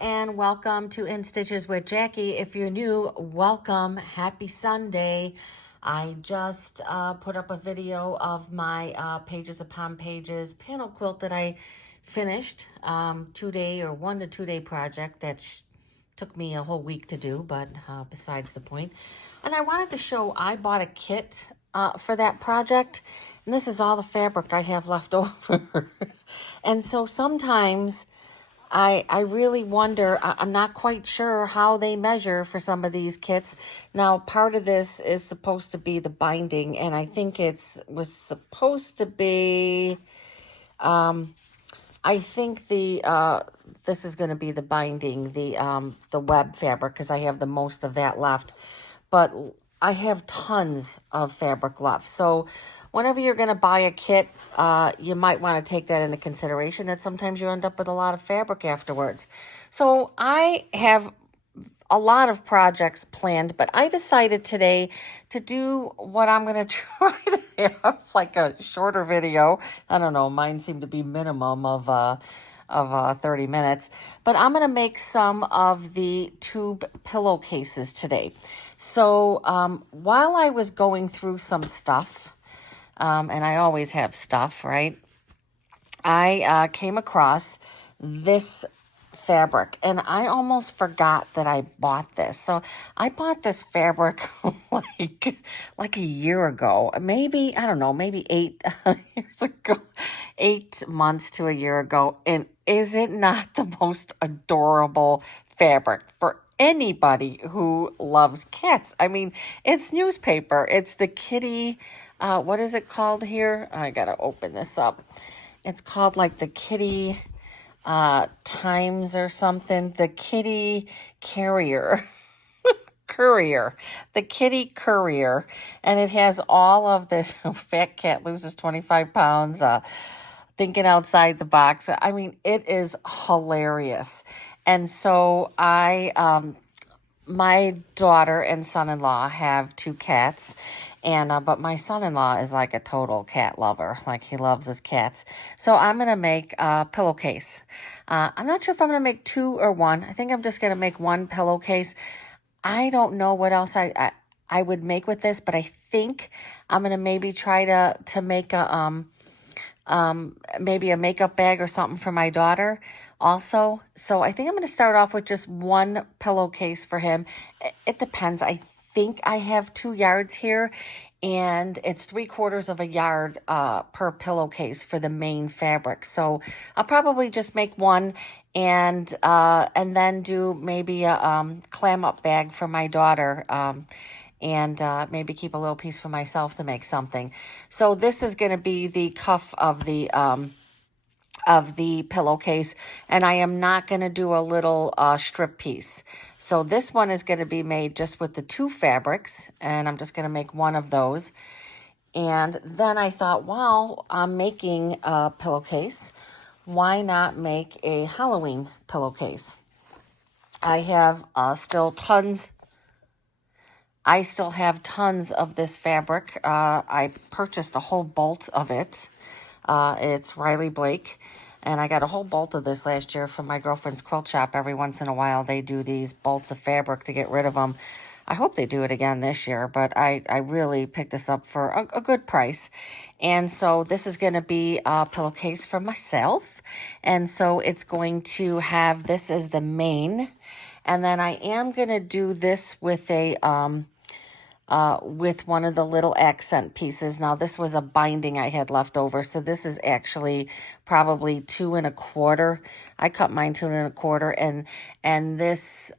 and welcome to In Stitches with Jackie. If you're new, welcome. Happy Sunday. I just put up a video of my Pages Upon Pages panel quilt that I finished. 2-day or 1 to 2 day project that took me a whole week to do, but besides the point. And I wanted to show, I bought a kit for that project, and this is all the fabric I have left over. And so sometimes I really wonder, I'm not quite sure how they measure for some of these kits. Now, part of this is supposed to be the binding, and I think was supposed to be, I think this is going to be the binding, the web fabric, because I have the most of that left. But I have tons of fabric left. So whenever you're going to buy a kit, you might want to take that into consideration, that sometimes you end up with a lot of fabric afterwards. So I have a lot of projects planned, but I decided today to do what I'm going to try to have like a shorter video. I don't know, mine seemed to be minimum of 30 minutes, but I'm going to make some of the tube pillowcases today. So while I was going through some stuff, and I always have stuff, right? I came across this fabric, and I almost forgot that I bought this. So I bought this fabric like a year ago, maybe, I don't know, maybe 8 years ago, 8 months to a year ago. And is it not the most adorable fabric for anybody who loves cats? I mean, it's newspaper. It's the kitty, what is it called here? I gotta open this up. It's called like the kitty Times or something. The kitty carrier. The kitty courier. And it has all of this. Fat cat loses 25 pounds. Thinking outside the box. I mean, it is hilarious. And so my daughter and son-in-law have 2 cats. And but my son-in-law is like a total cat lover. Like, he loves his cats. So I'm going to make a pillowcase. I'm not sure if I'm going to make 2 or 1. I think I'm just going to make 1 pillowcase. I don't know what else I would make with this, but I think I'm going to maybe try to make a maybe a makeup bag or something for my daughter also. So I think I'm going to start off with just 1 pillowcase for him. It depends. I think I have 2 yards here, and it's 3/4 of a yard per pillowcase for the main fabric. So I'll probably just make 1 and then do maybe a clam up bag for my daughter, and maybe keep a little piece for myself to make something. So this is going to be the cuff of the pillowcase, and I am not going to do a little strip piece. So this one is going to be made just with the 2 fabrics, and I'm just going to make 1 of those. And then I thought, well, I'm making a pillowcase. Why not make a Halloween pillowcase? I have still have tons of this fabric. I purchased a whole bolt of it. It's Riley Blake, and I got a whole bolt of this last year from my girlfriend's quilt shop. Every once in a while, they do these bolts of fabric to get rid of them. I hope they do it again this year, but I really picked this up for a good price. And so this is going to be a pillowcase for myself. And so it's going to have this as the main. And then I am going to do this with a with one of the little accent pieces. Now, this was a binding I had left over, so this is actually probably 2 1/4. I cut mine 2 1/4, and this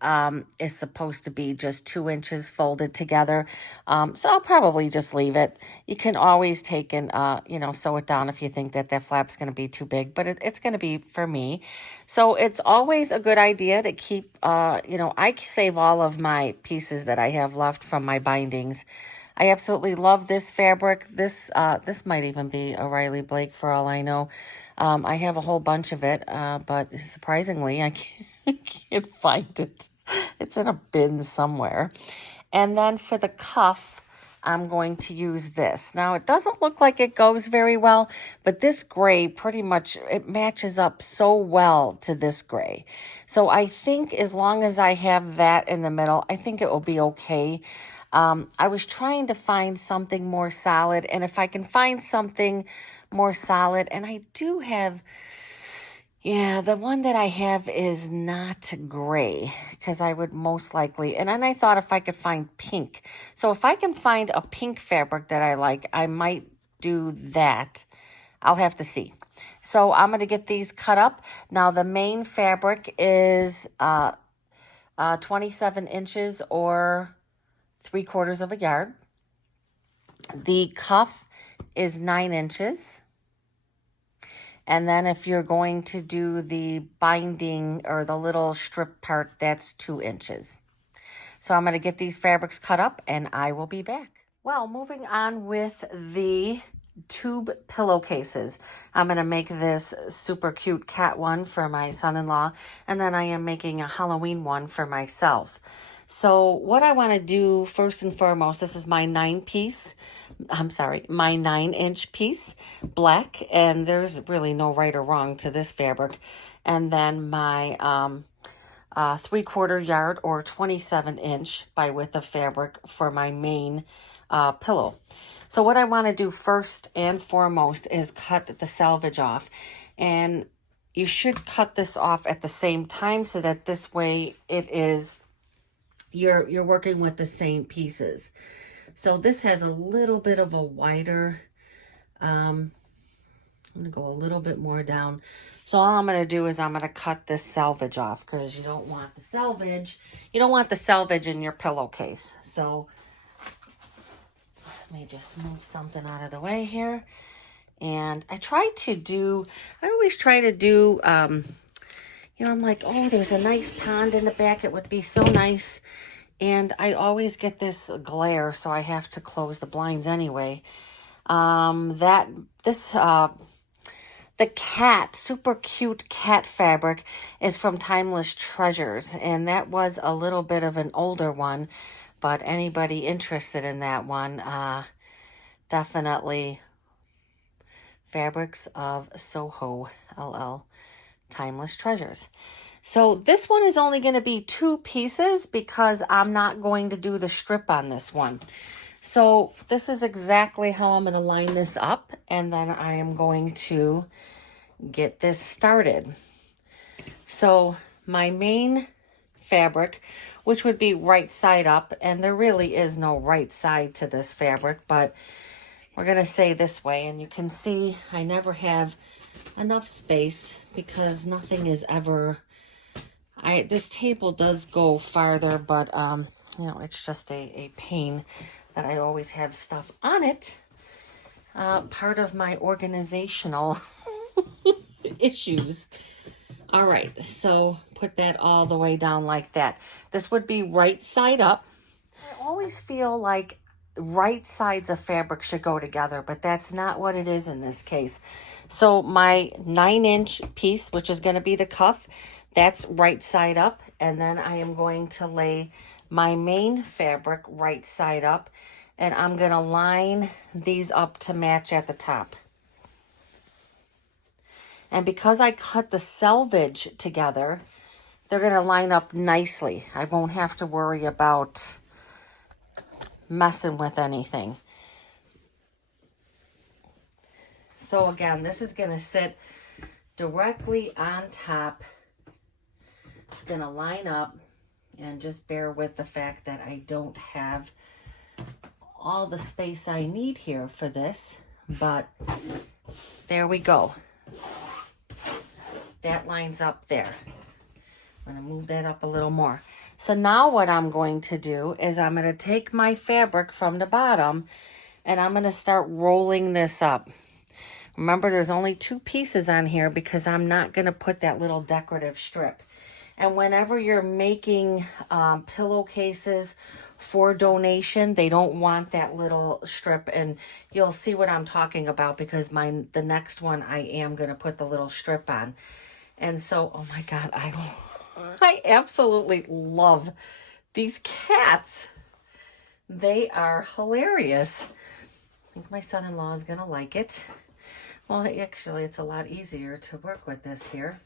is supposed to be just 2 inches folded together. So I'll probably just leave it. You can always take and sew it down if you think that flap's going to be too big, but it's going to be for me. So it's always a good idea to keep. I save all of my pieces that I have left from my bindings. I absolutely love this fabric. This might even be a Riley Blake for all I know. I have a whole bunch of it, but surprisingly, I can't find it. It's in a bin somewhere. And then for the cuff, I'm going to use this. Now, it doesn't look like it goes very well, but this gray pretty much, it matches up so well to this gray. So I think as long as I have that in the middle, I think it will be okay. I was trying to find something more solid, and if I can find something more solid, and I do have... Yeah, the one that I have is not gray because I would most likely, and then I thought if I could find pink. So if I can find a pink fabric that I like, I might do that. I'll have to see. So I'm going to get these cut up. Now the main fabric is 27 inches or 3/4 of a yard. The cuff is 9 inches. And then if you're going to do the binding or the little strip part, that's 2 inches. So I'm going to get these fabrics cut up and I will be back. Well, moving on with the tube pillowcases. I'm going to make this super cute cat one for my son-in-law. And then I am making a Halloween one for myself. So what I want to do first and foremost, this is my 9-inch piece, black, and there's really no right or wrong to this fabric. And then my 3/4 yard or 27-inch by width of fabric for my main pillow. So what I want to do first and foremost is cut the salvage off. And you should cut this off at the same time so that this way it is... You're working with the same pieces. So this has a little bit of a wider, I'm going to go a little bit more down. So all I'm going to do is I'm going to cut this salvage off because you don't want the salvage. You don't want the salvage in your pillowcase. So let me just move something out of the way here. And I always try to do, I'm like, oh, there's a nice pond in the back. It would be so nice. And I always get this glare, so I have to close the blinds anyway. The super cute cat fabric is from Timeless Treasures. And that was a little bit of an older one. But anybody interested in that one, definitely Fabrics of Soho, LL, Timeless Treasures. So this one is only going to be 2 pieces because I'm not going to do the strip on this one. So this is exactly how I'm going to line this up. And then I am going to get this started. So my main fabric, which would be right side up, and there really is no right side to this fabric, but we're going to say this way. And you can see I never have enough space because nothing is ever... this table does go farther, but, it's just a pain that I always have stuff on it. Part of my organizational issues. All right, so put that all the way down like that. This would be right side up. I always feel like right sides of fabric should go together, but that's not what it is in this case. So my 9-inch piece, which is going to be the cuff, that's right side up, and then I am going to lay my main fabric right side up, and I'm going to line these up to match at the top. And because I cut the selvage together, they're going to line up nicely. I won't have to worry about messing with anything. So again, this is going to sit directly on top. It's going to line up, and just bear with the fact that I don't have all the space I need here for this, but there we go. That lines up there. I'm going to move that up a little more. So now what I'm going to do is I'm going to take my fabric from the bottom and I'm going to start rolling this up. Remember, there's only 2 pieces on here because I'm not going to put that little decorative strip. And whenever you're making pillowcases for donation, they don't want that little strip. And you'll see what I'm talking about because the next one I am going to put the little strip on. And so, oh my God, I absolutely love these cats. They are hilarious. I think my son-in-law is gonna like it. Well, actually, it's a lot easier to work with this here.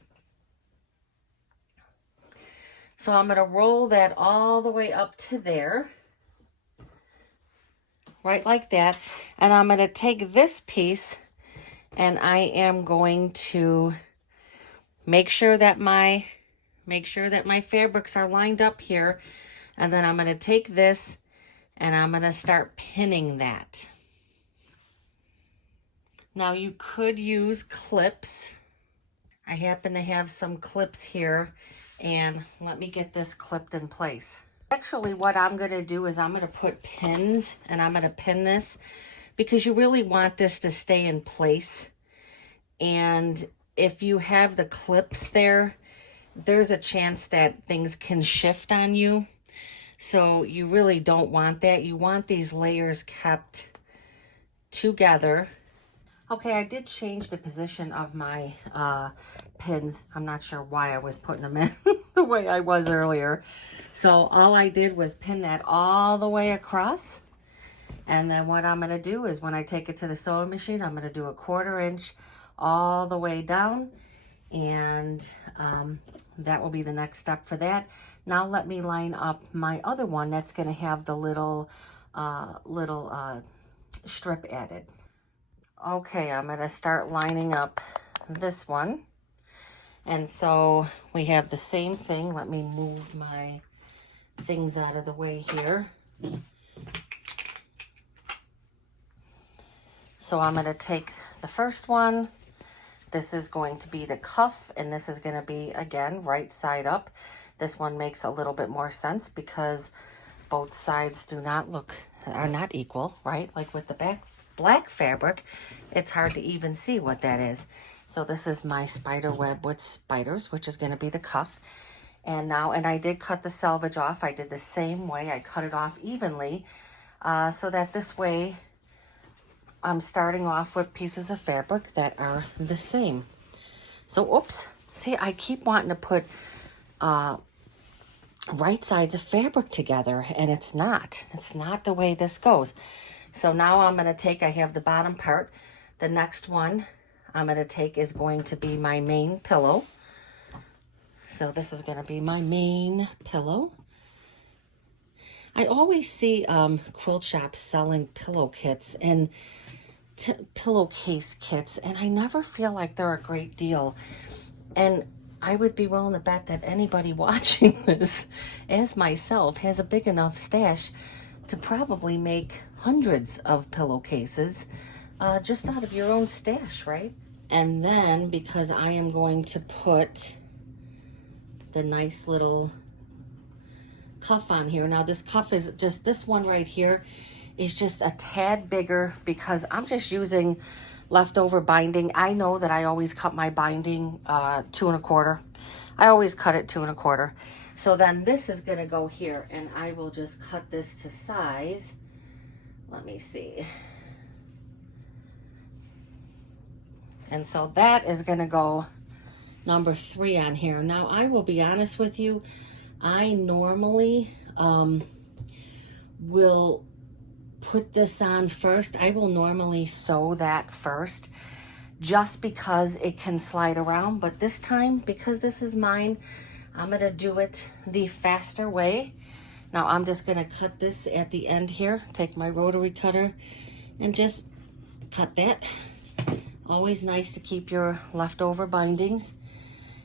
So I'm gonna roll that all the way up to there. Right like that. And I'm gonna take this piece and I am going to make sure that my fabrics are lined up here. And then I'm gonna take this and I'm gonna start pinning that. Now you could use clips. I happen to have some clips here, and let me get this clipped in place. Actually, what I'm gonna do is I'm gonna put pins, and I'm gonna pin this because you really want this to stay in place. And if you have the clips there, there's a chance that things can shift on you. So you really don't want that. You want these layers kept together. Okay, I did change the position of my pins. I'm not sure why I was putting them in the way I was earlier. So all I did was pin that all the way across. And then what I'm going to do is when I take it to the sewing machine, I'm going to do a 1/4 inch all the way down. And that will be the next step for that. Now let me line up my other one that's going to have the little strip added. Okay, I'm going to start lining up this one. And so we have the same thing. Let me move my things out of the way here. So I'm going to take the first one. This is going to be the cuff, and this is going to be, again, right side up. This one makes a little bit more sense because both sides are not equal, right? Like with the black fabric, it's hard to even see what that is. So this is my spider web with spiders, which is going to be the cuff. And I did cut the selvage off. I did the same way. I cut it off evenly so that this way I'm starting off with pieces of fabric that are the same. So, oops, see, I keep wanting to put right sides of fabric together, and it's not the way this goes. So now I'm going to take, I have the bottom part. The next one I'm going to take is going to be my main pillow. So this is going to be my main pillow. I always see quilt shops selling pillow kits and pillowcase kits, and I never feel like they're a great deal. And I would be willing to bet that anybody watching this, as myself, has a big enough stash to probably make hundreds of pillowcases just out of your own stash, right? And then, because I am going to put the nice little cuff on here. Now this cuff is just, this one right here is just a tad bigger because I'm just using leftover binding. I know that I always cut my binding 2 1/4. I always cut it 2 1/4. So then this is gonna go here, and I will just cut this to size. Let me see. And so that is gonna go number 3 on here. Now I will be honest with you, I normally will put this on first. I will normally sew that first just because it can slide around. But this time, because this is mine, I'm going to do it the faster way. Now I'm just going to cut this at the end here. Take my rotary cutter and just cut that. Always nice to keep your leftover bindings.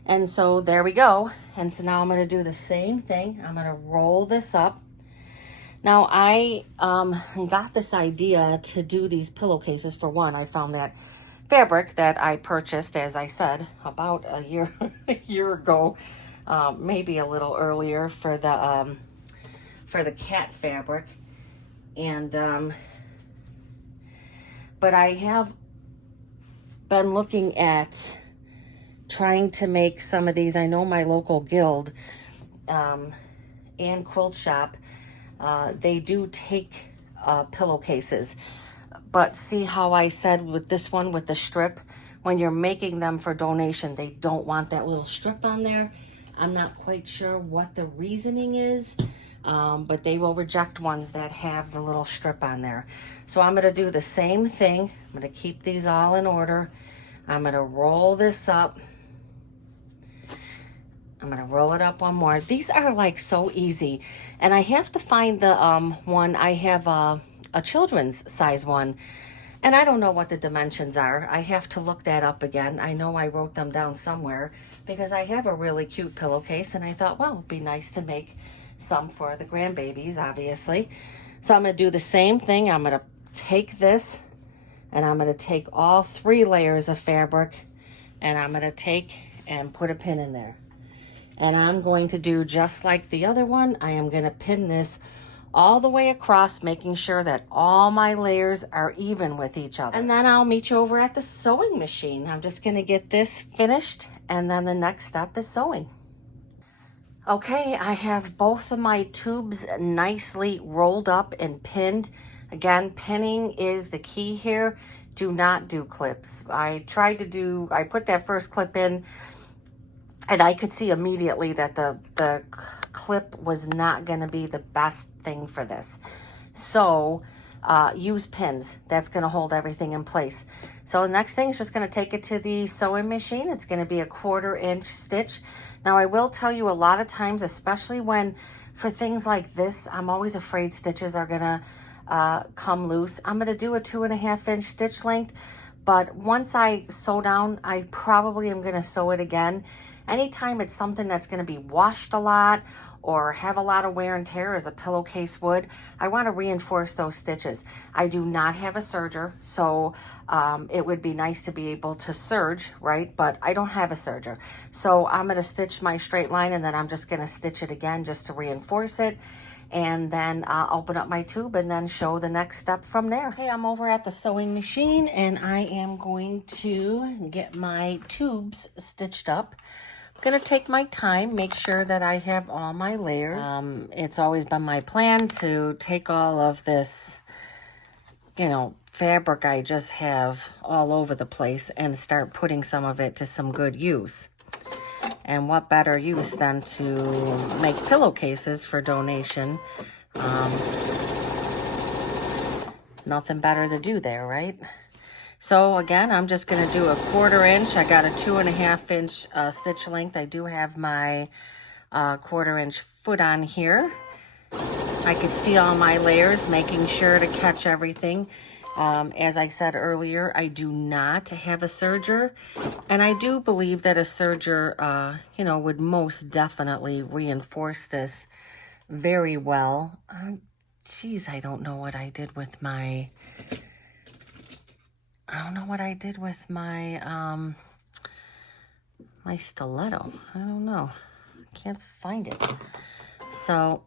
And so there we go. And so now I'm going to do the same thing. I'm going to roll this up. Now I got this idea to do these pillowcases. For one, I found that fabric that I purchased, as I said, about a year ago, maybe a little earlier, for the cat fabric. And but I have been looking at trying to make some of these. I know my local guild, Anne Quilt Shop, they do take pillowcases. But see how I said with this one, with the strip, when you're making them for donation, they don't want that little strip on there. I'm not quite sure what the reasoning is. but they will reject ones that have the little strip on there. So I'm going to do the same thing. I'm going to keep these all in order. I'm going to roll this up. I'm going to roll it up one more. These are like so easy. And I have to find the one. I have a children's size one. And I don't know what the dimensions are. I have to look that up again. I know I wrote them down somewhere because I have a really cute pillowcase. And I thought, well, it'd be nice to make some for the grandbabies, obviously. So I'm going to do the same thing. I'm going to take this and I'm going to take all 3 layers of fabric and I'm going to take and put a pin in there. And I'm going to do just like the other one. I am going to pin this all the way across, making sure that all my layers are even with each other. And then I'll meet you over at the sewing machine. I'm just going to get this finished, and then the next step is sewing. Okay, I have both of my tubes nicely rolled up and pinned. Again, pinning is the key here. Do not do clips. I put that first clip in, and I could see immediately that the clip was not going to be the best thing for this. So use pins. That's going to hold everything in place. So the next thing is just going to take it to the sewing machine. It's going to be a 1/4 inch stitch. Now I will tell you, a lot of times, especially when for things like this, I'm always afraid stitches are going to come loose. I'm going to do a 2.5 inch stitch length. But once I sew down, I probably am going to sew it again. Anytime it's something that's going to be washed a lot or have a lot of wear and tear, as a pillowcase would, I want to reinforce those stitches. I do not have a serger, so it would be nice to be able to serge, right? But I don't have a serger. So I'm going to stitch my straight line, and then I'm just going to stitch it again just to reinforce it. And then open up my tube and then show the next step from there. Okay, I'm over at the sewing machine and I am going to get my tubes stitched up. I'm gonna take my time, make sure that I have all my layers. It's always been my plan to take all of this, fabric I just have all over the place and start putting some of it to some good use. And what better use than to make pillowcases for donation? Nothing better to do there, right? So again, I'm just going to do a 1/4 inch. I got a 2.5 inch stitch length. I do have my 1/4 inch foot on here. I could see all my layers, making sure to catch everything. As I said earlier, I do not have a serger, and I do believe that a serger, would most definitely reinforce this very well. Geez, I don't know what I did with my, my stiletto. I don't know. Can't find it. So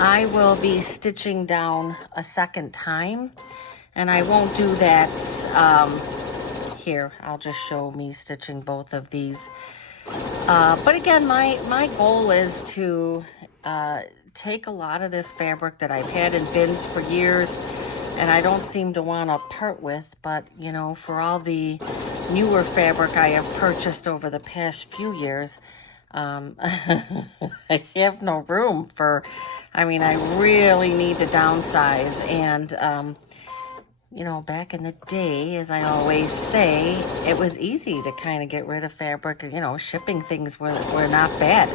I will be stitching down a second time, and I won't do that here. I'll just show me stitching both of these. But again, my goal is to take a lot of this fabric that I've had in bins for years, and I don't seem to want to part with, but, for all the newer fabric I have purchased over the past few years, I have no room for, I really need to downsize. And, back in the day, as I always say, it was easy to kind of get rid of fabric. Shipping things were not bad.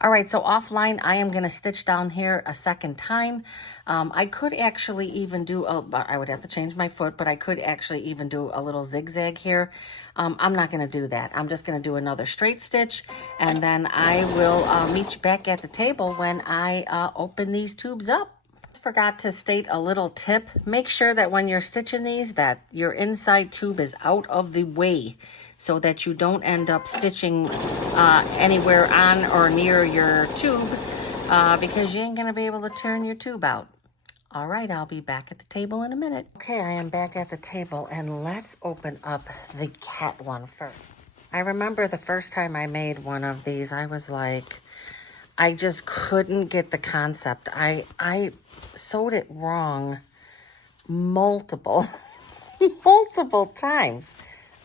All right, so offline, I am going to stitch down here a second time. I could actually even do, I would have to change my foot, but I could actually even do a little zigzag here. I'm not going to do that. I'm just going to do another straight stitch, and then I will meet you back at the table when I open these tubes up. Forgot to state a little tip. Make sure that when you're stitching these that your inside tube is out of the way so that you don't end up stitching anywhere on or near your tube because you ain't going to be able to turn your tube out. All right, I'll be back at the table in a minute. Okay, I am back at the table, and let's open up the cat one first. I remember the first time I made one of these, I was like, I just couldn't get the concept. I sewed it wrong multiple times.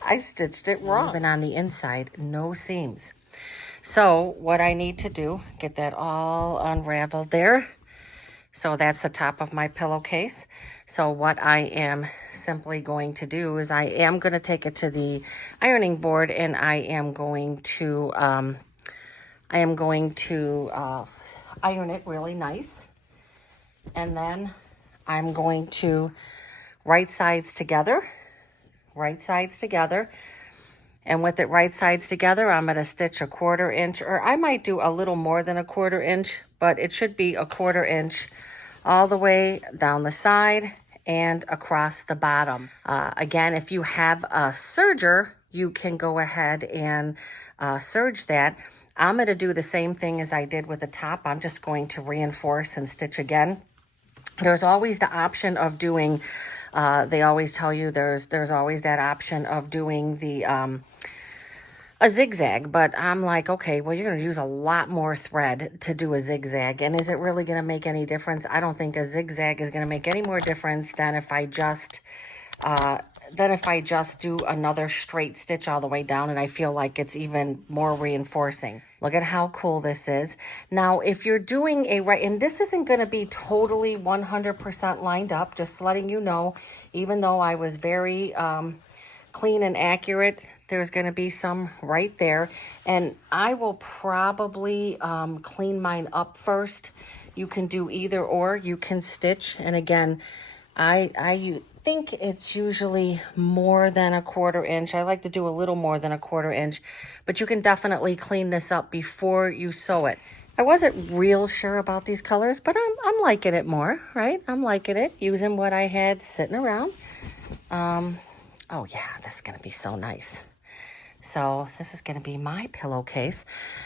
I stitched it wrong. Even on the inside, no seams. So what I need to do, get that all unraveled there. So that's the top of my pillowcase. So what I am simply going to do is I am going to take it to the ironing board, and I am going to iron it really nice. And then I'm going to right sides together. And with it right sides together, I'm going to stitch a 1/4 inch, or I might do a little more than a 1/4 inch, but it should be a 1/4 inch all the way down the side and across the bottom. Again, if you have a serger, you can go ahead and serge that. I'm going to do the same thing as I did with the top. I'm just going to reinforce and stitch again. There's always the option of doing, they always tell you there's always that option of doing the a zigzag, but I'm like, okay, well, you're going to use a lot more thread to do a zigzag, and is it really going to make any difference? I don't think a zigzag is going to make any more difference than if I just do another straight stitch all the way down, and I feel like it's even more reinforcing. Look at how cool this is. Now, if you're doing a right, and this isn't going to be totally 100% lined up, just letting you know, even though I was very clean and accurate, there's going to be some right there, and I will probably clean mine up first. You can do either or. You can stitch, and again, I think it's usually more than a 1/4 inch. I like to do a little more than a 1/4 inch, but you can definitely clean this up before you sew it. I wasn't real sure about these colors, but I'm liking it more, right? I'm liking it, using what I had sitting around. Oh yeah, this is going to be so nice. So this is going to be my pillowcase.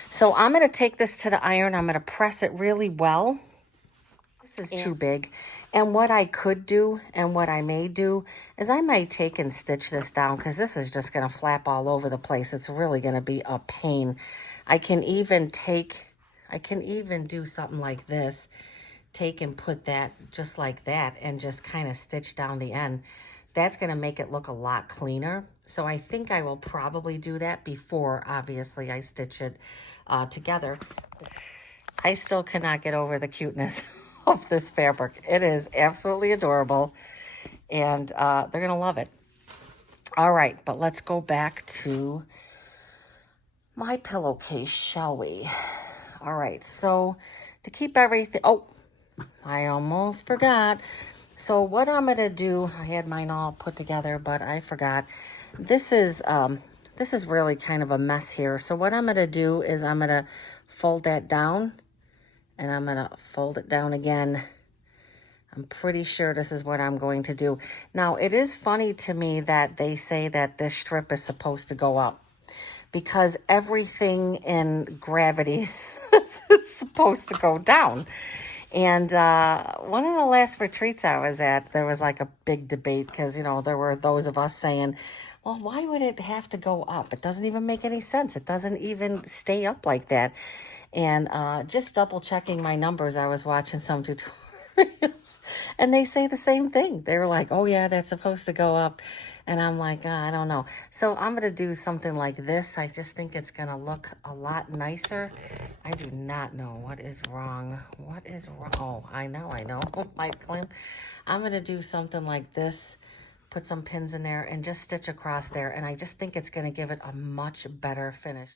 So I'm going to take this to the iron. I'm going to press it really well. This is too big. And what I could do and what I may do is I might take and stitch this down, because this is just going to flap all over the place. It's really going to be a pain. I can even do something like this. Take and put that just like that and just kind of stitch down the end. That's going to make it look a lot cleaner. So I think I will probably do that before, obviously, I stitch it together. I still cannot get over the cuteness of this fabric. It is absolutely adorable, and they're going to love it. All right, but let's go back to my pillowcase, shall we? All right, so to keep everything... Oh, I almost forgot. So what I'm going to do, I had mine all put together, but I forgot. This is really kind of a mess here. So what I'm going to do is I'm going to fold that down, and I'm going to fold it down again. I'm pretty sure this is what I'm going to do. Now, it is funny to me that they say that this strip is supposed to go up, because everything in gravity is supposed to go down. And one of the last retreats I was at, there was like a big debate, because, you know, there were those of us saying, well, why would it have to go up? It doesn't even make any sense. It doesn't even stay up like that. And just double checking my numbers, I was watching some tutorials, and they say the same thing. They were like, oh yeah, that's supposed to go up. And I'm like, I don't know. So I'm going to do something like this. I just think it's going to look a lot nicer. I do not know what is wrong. What is wrong? Oh, I know. My clamp. I'm going to do something like this. Put some pins in there and just stitch across there. And I just think it's going to give it a much better finish.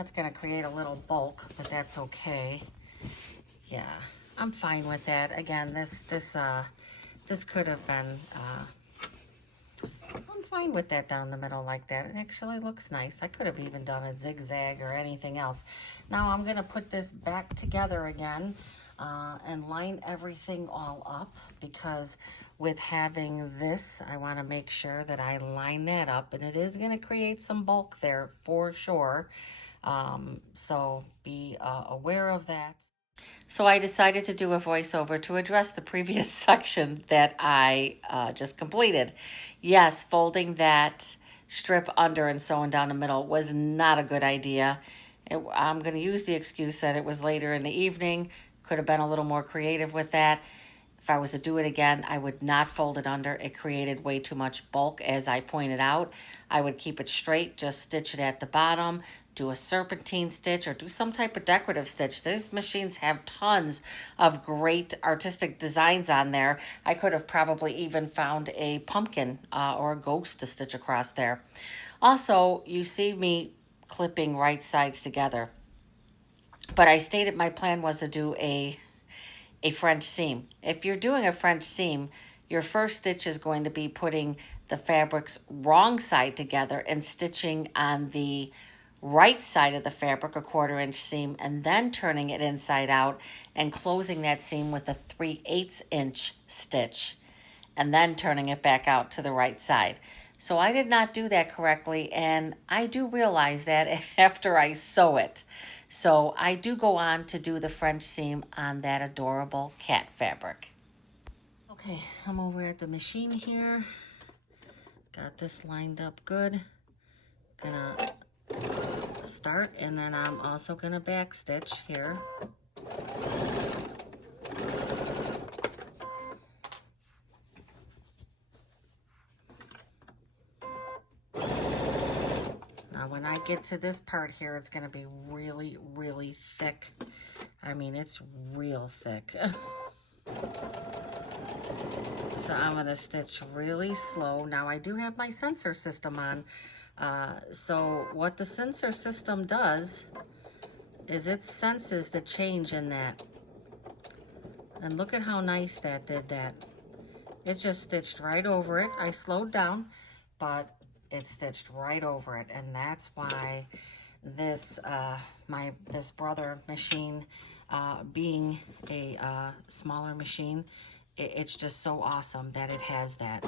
That's going to create a little bulk, but that's okay. Yeah, I'm fine with that. Again, this could have been, I'm fine with that down the middle like that. It actually looks nice. I could have even done a zigzag or anything else. Now I'm going to put this back together again and line everything all up, because with having this, I want to make sure that I line that up, and it is going to create some bulk there for sure. So be aware of that. So I decided to do a voiceover to address the previous section that I just completed. Yes, folding that strip under and sewing down the middle was not a good idea. I'm going to use the excuse that it was later in the evening. Could have been a little more creative with that. If I was to do it again, I would not fold it under. It created way too much bulk, as I pointed out. I would keep it straight, just stitch it at the bottom, do a serpentine stitch, or do some type of decorative stitch. These machines have tons of great artistic designs on there. I could have probably even found a pumpkin or a ghost to stitch across there. Also, you see me clipping right sides together, but I stated my plan was to do a French seam. If you're doing a French seam, your first stitch is going to be putting the fabric's wrong side together and stitching on the right side of the fabric, a 1/4 inch seam, and then turning it inside out and closing that seam with a 3/8 inch stitch, and then turning it back out to the right side. So I did not do that correctly, and I do realize that after I sew it. So I do go on to do the French seam on that adorable cat fabric. Okay, I'm over at the machine here. Got this lined up good. Gonna start, and then I'm also gonna back stitch here. Now when I get to this part here, it's gonna be really, really thick. I mean, it's real thick. So I'm gonna stitch really slow. Now I do have my sensor system on. So what the sensor system does is it senses the change in that. And look at how nice that did that. It just stitched right over it. I slowed down, but it stitched right over it. And that's why this, this Brother machine, being a smaller machine, it's just so awesome that it has that.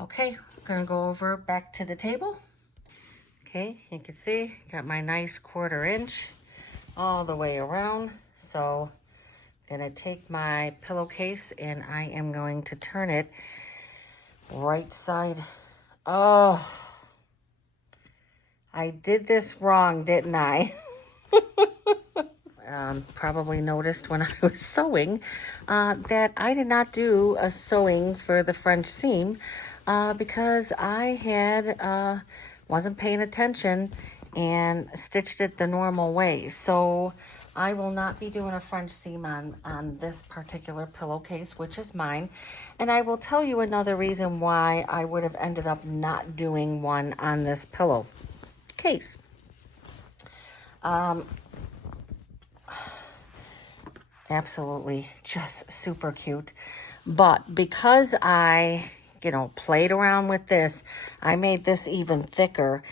Okay, I'm gonna go over back to the table. Okay, you can see, got my nice 1/4 inch all the way around. So I'm gonna take my pillowcase and I am going to turn it right side. Oh, I did this wrong, didn't I? Probably noticed when I was sewing that I did not do a sewing for the French seam because I had wasn't paying attention and stitched it the normal way. So I will not be doing a French seam on this particular pillowcase, which is mine. And I will tell you another reason why I would have ended up not doing one on this pillowcase. Absolutely just super cute. But because I played around with this. I made this even thicker.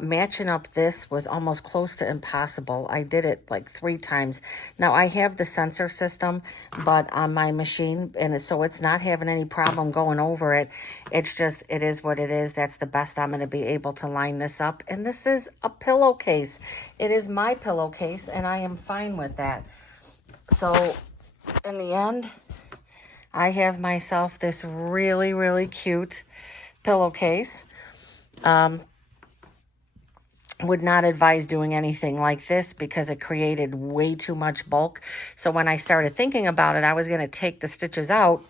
Matching up this was almost close to impossible. I did it like 3 times. Now, I have the sensor system, but on my machine, and so it's not having any problem going over it. It's just, it is what it is. That's the best I'm going to be able to line this up. And this is a pillowcase. It is my pillowcase, and I am fine with that. So, in the end, I have myself this really, really cute pillowcase. Would not advise doing anything like this because it created way too much bulk. So when I started thinking about it, I was going to take the stitches out.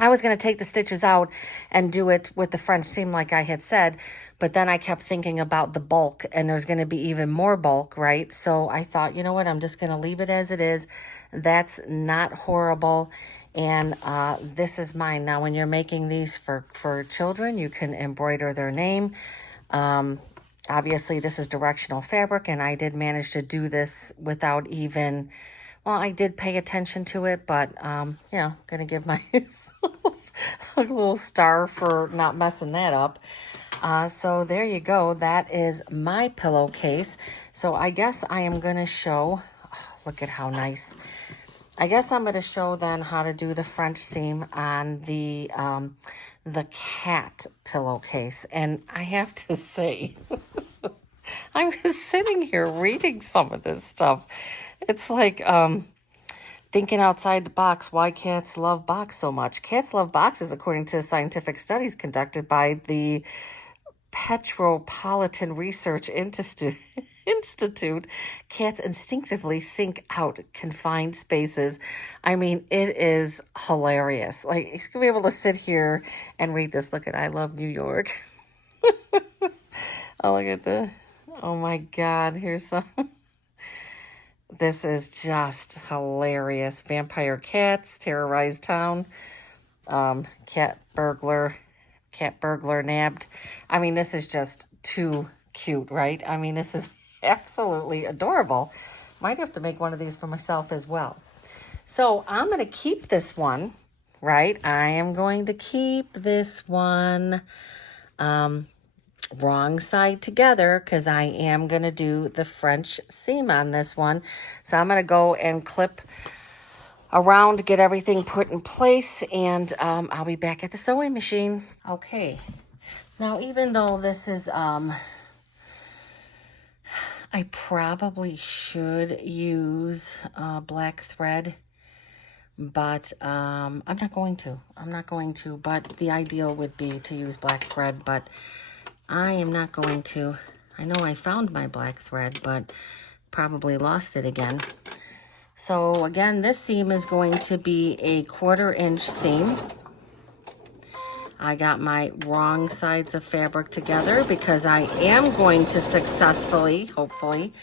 And do it with the French seam like I had said. But then I kept thinking about the bulk, and there's going to be even more bulk, right? So I thought, you know what, I'm just going to leave it as it is. That's not horrible. And this is mine. Now, when you're making these for children, you can embroider their name. Obviously, this is directional fabric, and I did manage to do this without even... Well, I did pay attention to it, but, gonna give myself a little star for not messing that up. So there you go. That is my pillowcase. So I guess I am gonna show, look at how nice. I guess I'm gonna show then how to do the French seam on the cat pillowcase. And I have to say, I was sitting here reading some of this stuff. It's like thinking outside the box, why cats love box so much. Cats love boxes according to scientific studies conducted by the Petropolitan Research Institute. Cats instinctively seek out confined spaces. I mean, it is hilarious. Like, he's going to be able to sit here and read this. Look at I Love New York. Oh, look at the... Oh, my God. Here's some... This is just hilarious. Vampire cats terrorize town. Cat burglar nabbed. I mean, this is just too cute, right? I mean, this is absolutely adorable. Might have to make one of these for myself as well. So I'm going to keep this one, right? I am going to keep this one wrong side together because I am going to do the French seam on this one. So I'm going to go and clip around, get everything put in place, and I'll be back at the sewing machine. Okay. Now, even though this is, I probably should use black thread, but I'm not going to, but the ideal would be to use black thread, but I am not going to. I know I found my black thread, but probably lost it again. So again, this seam is going to be a 1/4 inch seam. I got my wrong sides of fabric together because I am going to successfully, hopefully,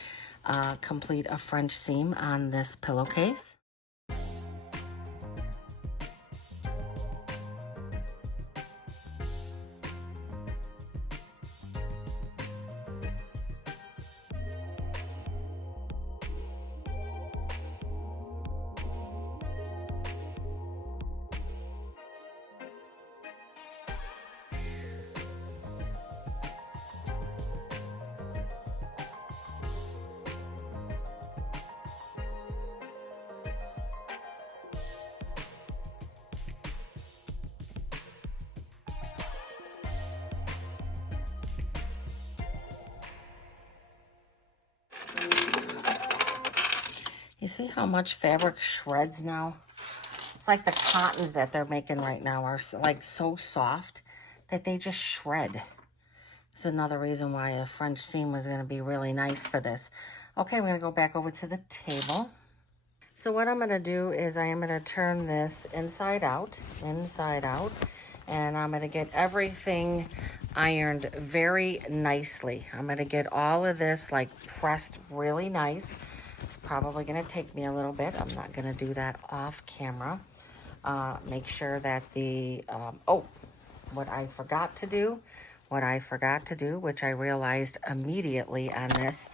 complete a French seam on this pillowcase. You see how much fabric shreds now? It's like the cottons that they're making right now are like so soft that they just shred. It's another reason why a French seam was going to be really nice for this. Okay, we're going to go back over to the table. So what I'm going to do is I am going to turn this inside out, and I'm going to get everything ironed very nicely. I'm going to get all of this like pressed really nice. It's probably going to take me a little bit. I'm not going to do that off camera. Make sure that the, what I forgot to do, which I realized immediately on this,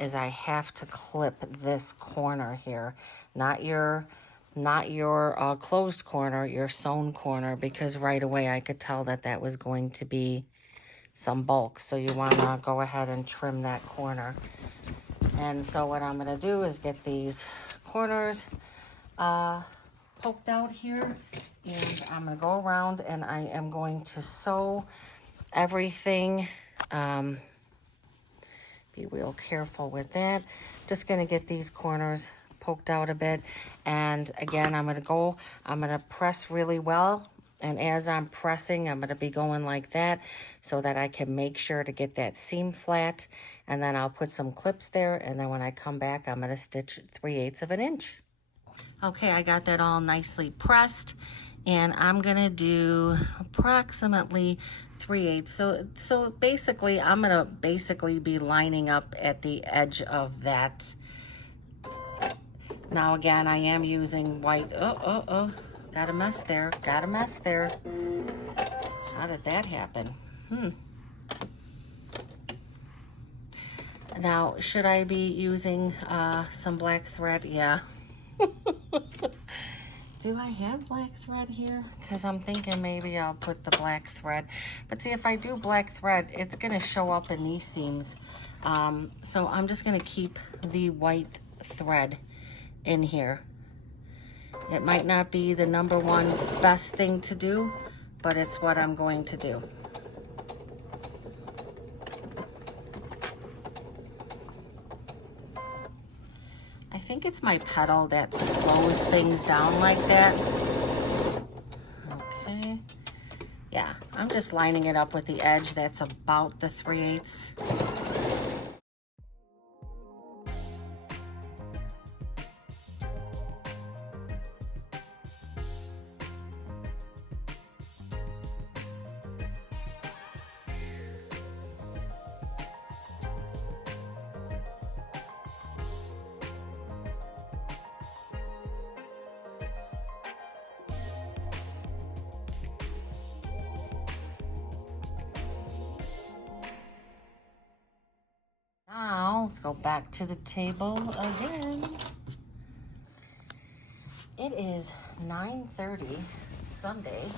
is I have to clip this corner here. Not your not your closed corner, your sewn corner, because right away I could tell that that was going to be some bulk. So you want to go ahead and trim that corner. And so what I'm going to do is get these corners poked out here, and I'm going to go around and I am going to sew everything. Be real careful with that. Just going to get these corners poked out a bit, and again I'm going to press really well, and as I'm pressing I'm going to be going like that so that I can make sure to get that seam flat, and then I'll put some clips there, and then when I come back I'm going to stitch 3/8 of an inch. Okay, I got that all nicely pressed, and I'm gonna do approximately 3/8. So basically I'm gonna be lining up at the edge of that. Now again, I am using white. Oh, got a mess there, How did that happen? Now, should I be using some black thread? Yeah. Do I have black thread here? Because I'm thinking maybe I'll put the black thread. But see, if I do black thread, it's going to show up in these seams. So I'm just going to keep the white thread in here. It might not be the #1 best thing to do, but it's what I'm going to do. I think it's my pedal that slows things down like that. Okay. Yeah, I'm just lining it up with the edge that's about the 3/8. Now, let's go back to the table again. It is 9:30 Sunday,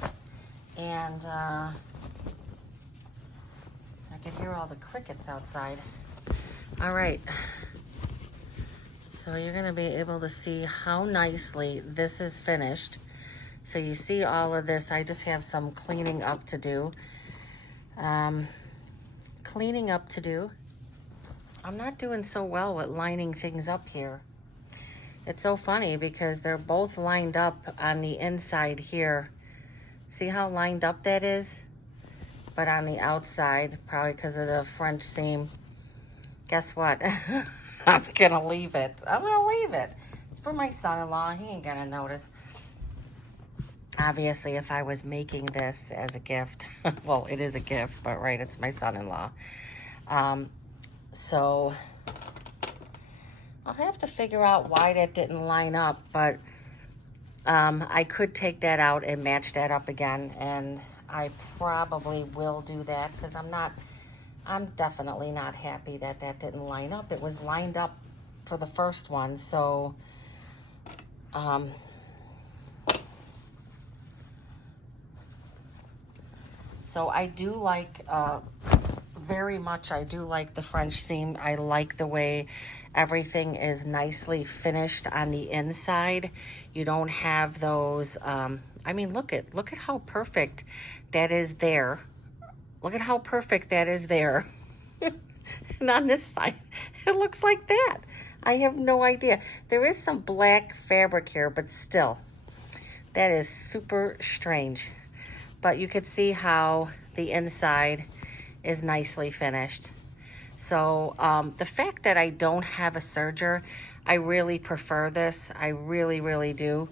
and I can hear all the crickets outside. All right, so you're gonna be able to see how nicely this is finished. So you see all of this, I just have some cleaning up to do. I'm not doing so well with lining things up here. It's so funny because they're both lined up on the inside here. See how lined up that is? But on the outside, probably because of the French seam. Guess what? I'm gonna leave it. It's for my son-in-law. He ain't gonna notice. Obviously, if I was making this as a gift, well, it is a gift, but right, it's my son-in-law. So I'll have to figure out why that didn't line up, but I could take that out and match that up again, and I probably will do that because I'm definitely not happy that that didn't line up. It was lined up for the first one, so so I do like very much, I do like the French seam. I like the way everything is nicely finished on the inside. You don't have those, I mean, look at how perfect that is there. Look at how perfect that is there. And on this side, it looks like that. I have no idea. There is some black fabric here, but still, that is super strange. But you could see how the inside is nicely finished. So the fact that I don't have a serger, I really prefer this. I really, really do.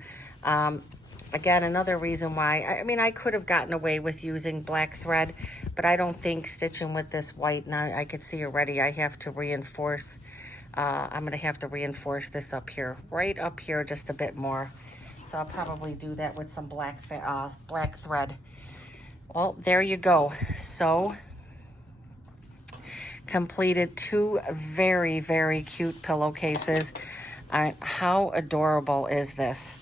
Again, another reason why, I mean, I could have gotten away with using black thread, but I don't think stitching with this white, now I could see already I have to reinforce, I'm gonna have to reinforce this up here, right up here just a bit more. So I'll probably do that with some black thread. Well, there you go. So completed 2 very, very cute pillowcases. How adorable is this?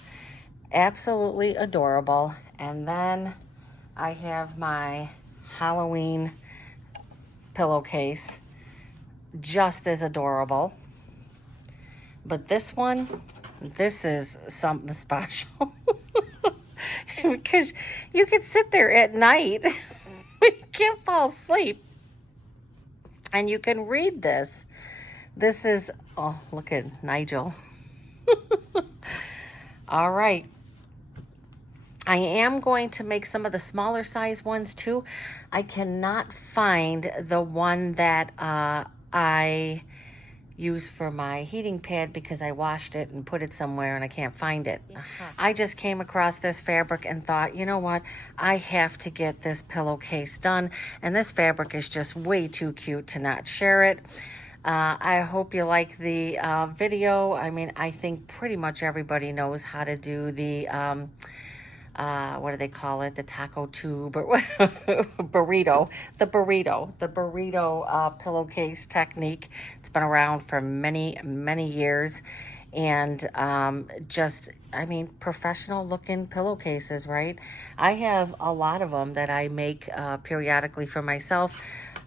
Absolutely adorable. And then I have my Halloween pillowcase, just as adorable. But this one, this is something special. Because you can sit there at night, you can't fall asleep, and you can read this. This is, oh, look at Nigel. All right. I am going to make some of the smaller size ones too. I cannot find the one that I use for my heating pad because I washed it and put it somewhere and I can't find it. I just came across this fabric and thought, you know what? I have to get this pillowcase done. And this fabric is just way too cute to not share it. I hope you like the video. I mean, I think pretty much everybody knows how to do the what do they call it? The taco tube or burrito, the burrito pillowcase technique. It's been around for many, many years. And just, I mean, professional looking pillowcases, right? I have a lot of them that I make periodically for myself.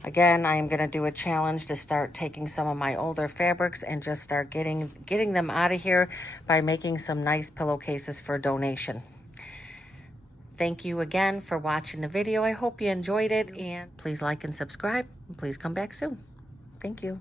Again, I am going to do a challenge to start taking some of my older fabrics and just start getting them out of here by making some nice pillowcases for donation. Thank you again for watching the video. I hope you enjoyed it, and please like and subscribe. Please come back soon. Thank you.